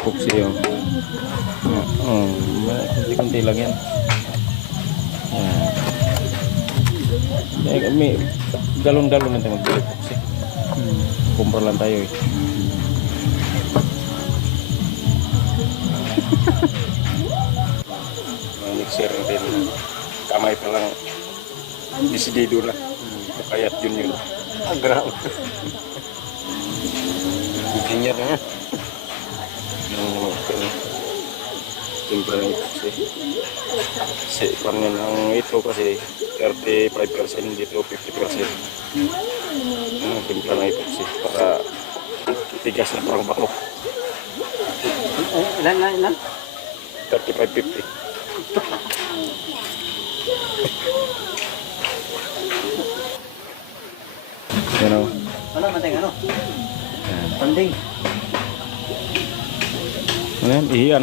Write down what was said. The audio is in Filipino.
epoxy yun. Kunti-kunti lang yan. Yan. May galon-galon lang tayo mag-epoxy. Kumpra lang tayo eh. May mixer natin. Kamay pa lang. Disidido na. Kayat yun. Grabe. Engineer na. Simple na epoxy. Kasi parang ang ito kasi 35% dito 50%. Simple na epoxy para tigas na parang bato. Ilan? 35-50. Yan o. Ano mateng ano? Panding. Ano yan? Ihiyan.